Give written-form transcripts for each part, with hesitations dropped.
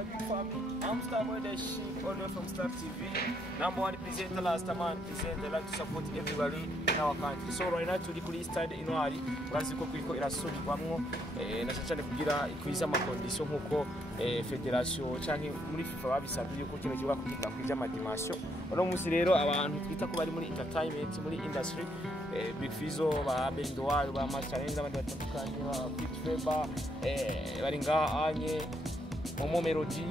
my big family. I'm Starboy the Sheep, all the way from Star TV. #1 presenter, last man presenter, like to support everybody in our country. So right now turi kuri stade Intwari, urazi ko kuriko irasubirwamwo na cyane kugira ikwiza amakondisyo nkuko federation canke muri FIFA babisabye yuko kino kiba kugira kwija amadimasyo. Uno munsi rero abantu twita ko bari muri entertainment, muri industry, Big Fizzo, ba Bendowayo, ba Macharenga, abandi batandukanye, ba Big Feba, bari ngaha anye Momo Melody,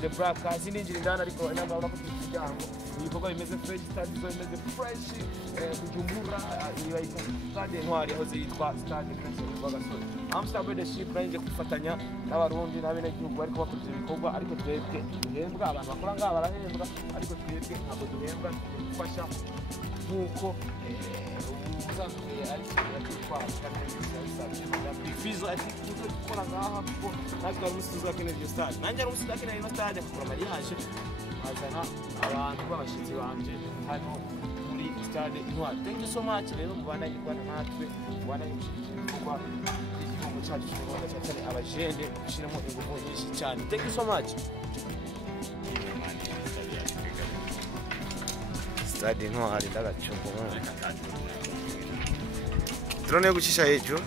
the broadcast n'injira ndana ariko inama urako tujyango ibikorwa bimeze fresh, stade bimeze fresh, kujumbura ibayita stade Intwari aho zitwa stade Gasore. I'm Starboy the Sheep, nje kufatanya n'abarundi n'abene gihugu bariko bakora ibikorwa, ariko twebwe duhembwa, abantu bakora ngaha barahembwa, ariko twebwe ntabwo duhembwa, gufasha nkuko Fizzo ati gukora ngaha kuko natwe umusizi akene byo stade nanje ari umusizi akene ino stade akora mariage azana abantu b'abashitsi banje hano muri stade Intwari. Thank you so much rero mubana yigwana natwe mubana yishikirwa igihugu cyacu cy'Rwanda cyane abajende gushiramo ingufu nyinshi cyane. Thank you so much. Stade Intwari ndagacungo drone yo gucisha hejuru.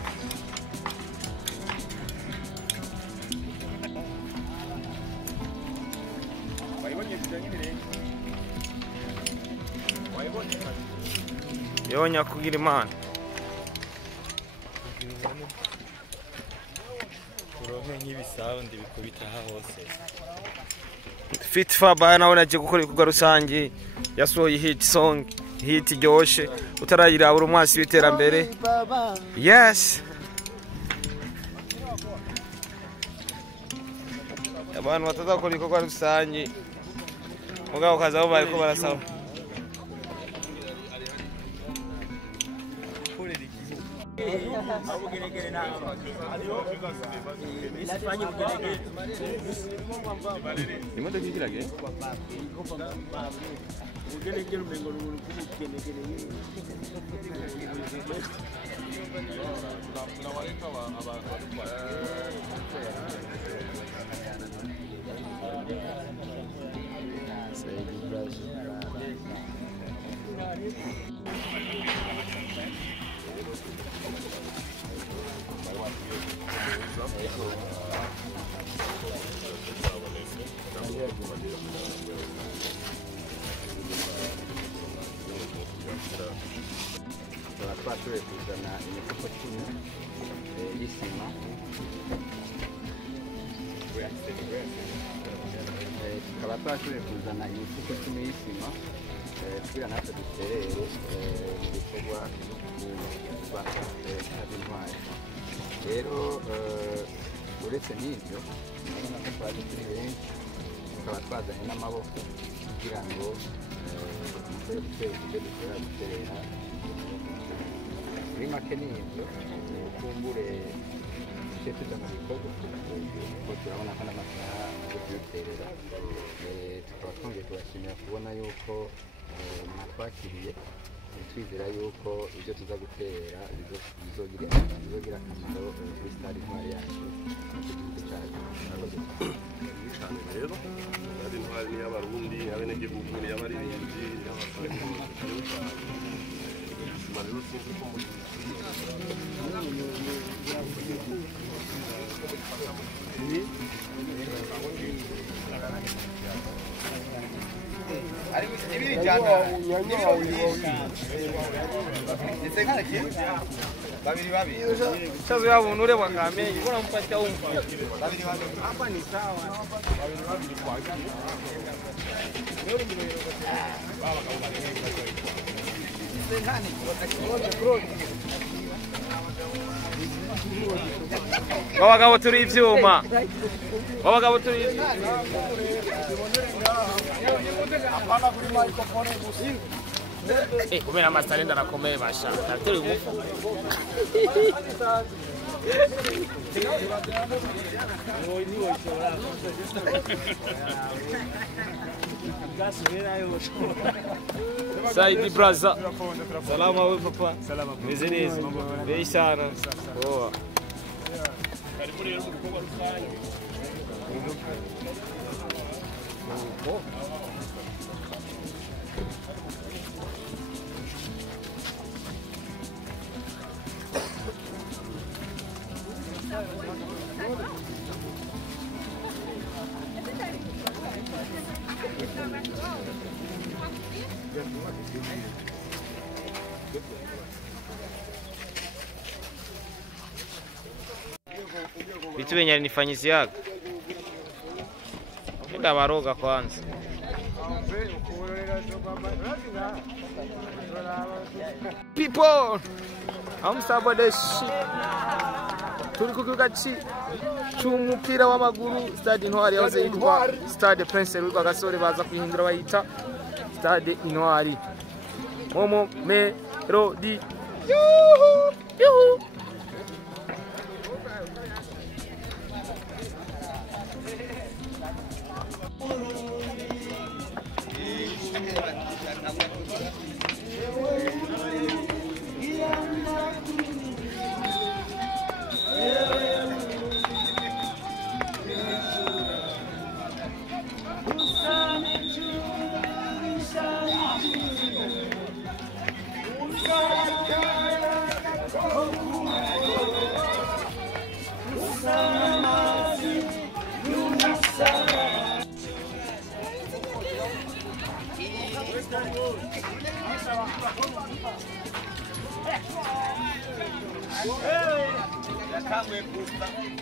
Yonya kugira imana kuronke nk'ibisabo ndibikubita hose. Fit Faba nawe naje gukora ibikorwa rusange, yasohoye hit song, hit iryoshe utarayira buri mwasi w'iterambere. Yes, abantu batazakora ibikorwa rusange mugabo kaza bo bariko barasaba imodoka ikirage ugelegele umengo n'urukugenegele tunawaleta abantu twashoboye kuzana imifuko 10 y'isima, tukaba twashoboye kuzana imifuko 10 y'isima kugira natwe duterere mu bikorwa byubaka stade Intwari. Rero uretse n'ibyo urabona ko twaje turi benshi, tukaba twazanye n'amaboko kugira ngo dukore ibyo dukora guterera muri make. n'ibyo ukumbure icyo tuza mu bikorwa kuko turabona ko n'amasaha yo kuduterera. Tukaba twongeye tubashimira kubona yuko mwatwakiriye, twizera yuko ibyo tuza gutera bizogira akamaro kuri stade Intwari yacu n'igihugu cyacu. cyane rero stade Intwari ni y'abarundi, y'abenegihugu, ni y'abaririmbyi, chazo ya unure wakame mbona mpatia umpa hapa ni sawa abagabo turi ivyuma, abagabo turi kumena amastarenda arakomeye basha nateri umufu Saidi braza. Salama wewe papa. Salama. Meze neza. Bei sana. Poa. kuri rero mu bikorwa rusange Vitu venye alinifanyiziaga. Nenda waroga kwanza. People, I'm somebody shit. Turi ku kibuga cy'umupira w'amaguru Stade Intwari yahoze yitwa Stade Prince Rwigwa Gasore baza kwihindura bayita Stade Intwari. Momo Melody. Yuhu yuhu.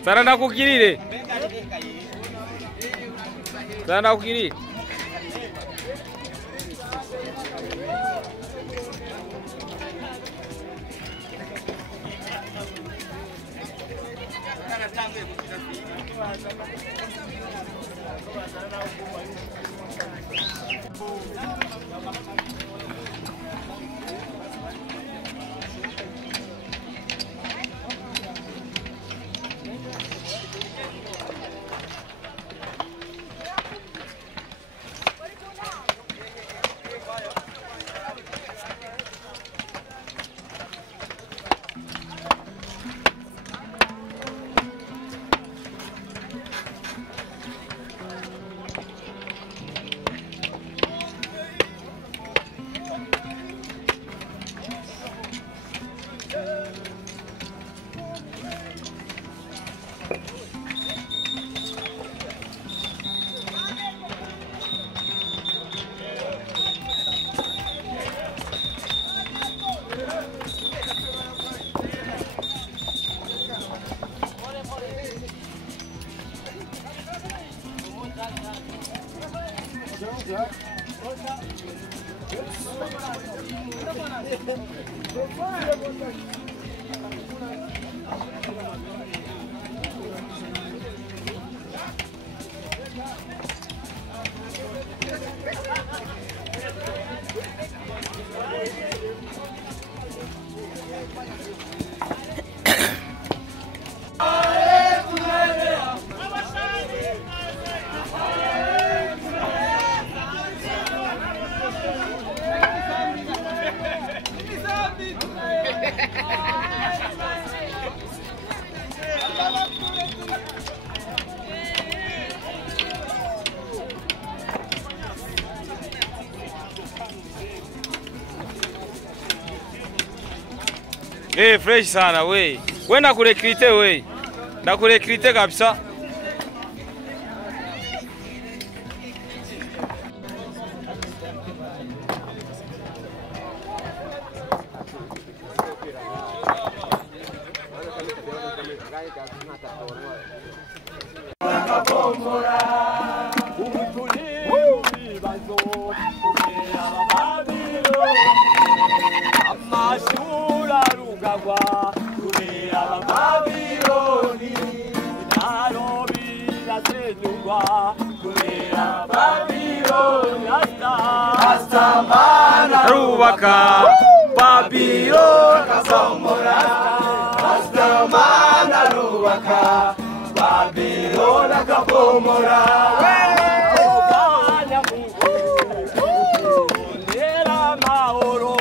Sana nakukirire. Sana nakukirire. Fresh sana we. We nakurekrite we. Nakurekrite kabisa. Rubaka Babylon Kasomora Astamana Rubaka Babylon Kapomora Obanya Nera Maoro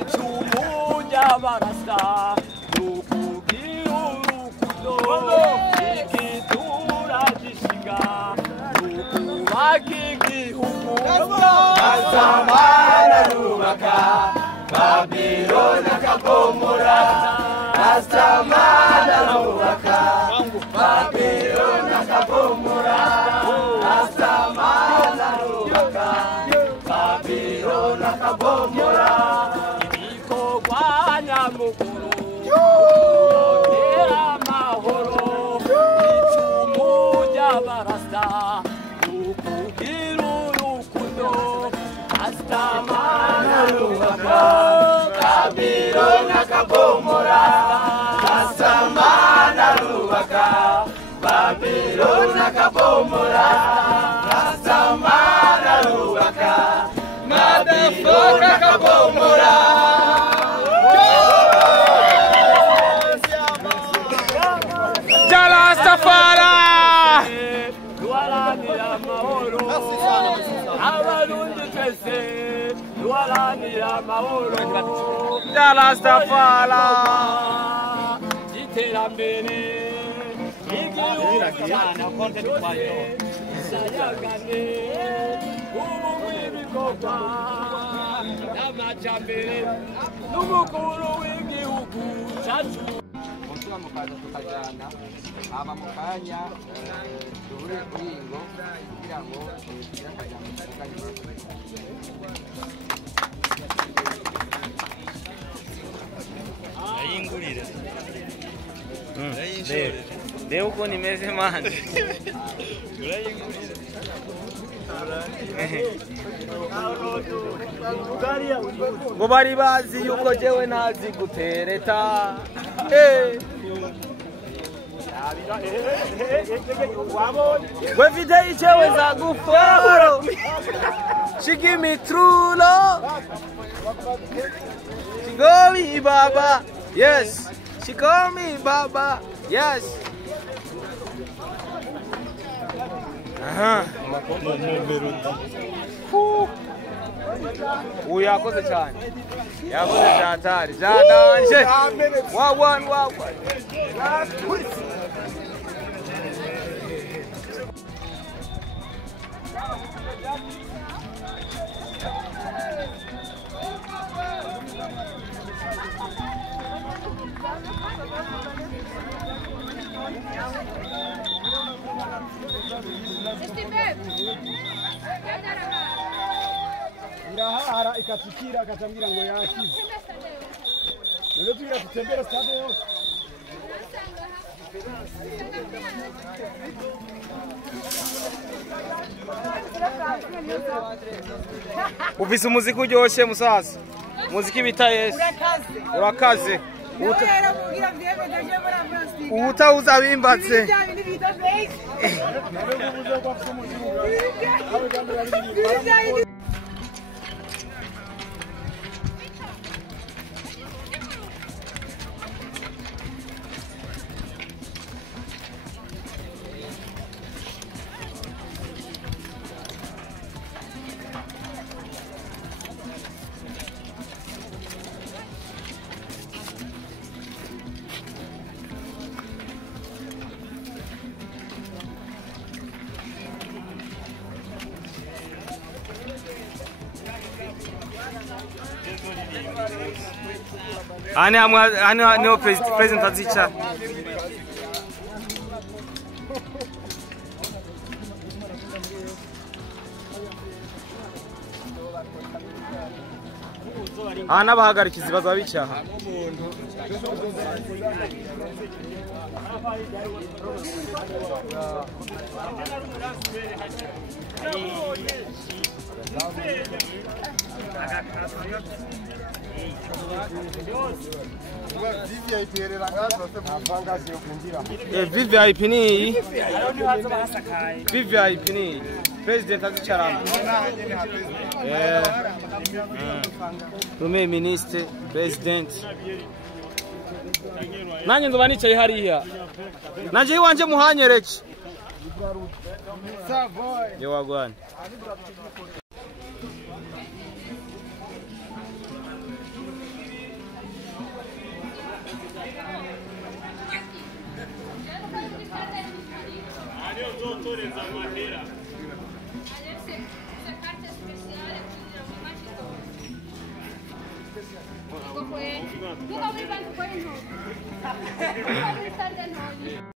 Itumuja Barasta Rukugiru Rukudo k'igihugu Rastaman arubaka Babylon akabomora Rastaman arubaka Babylon akabomora Rastaman arubaka Babylon akabomora ibikorwa nyamukuru ongera amahoro icumu ry'abarasta ukugira urukundo Rastaman arubaka Babylon akabomora Rastaman arubaka Babylon akabomora Rastaman arubaka Babylon akabomora Rastafari duharanira amahoro abarundi twese duharanira amahoro Rastafari iterambere igihugu cyacu isayagane ubumwe ibikorwa n'amajyambere n'umukuru w'igihugu cyacu mukaza tukajyana hama mu kanya duhure kuri iyi ngo kugira ngo tugire akajyamo ayingurira reba uko nimeze manje urayingurira ngo bari bazi yuko jewe ntazi gutereta we video ichewe za guforo she give me true love she call me baba yes she call me baba yes uyu yakoze cyane yakoze cyatari cyadanje wagwan irahara ikatikira akatambira ngo yakize none tugira tutembera stade yose ufise umuziki uryoshye musaza umuziki bita Yesu urakaze ubutawuza bimbatse Ani niho president azica n'abahagarikizi bazaba bicaha VVIP ni VVIP ni president azicarana Premier Ministre President nanjye nzoba nicaye hariya nanjye iwanje muhanyereke yo wagwana kweli. Tuko wibantu kweli nto. Tuko wisande nto.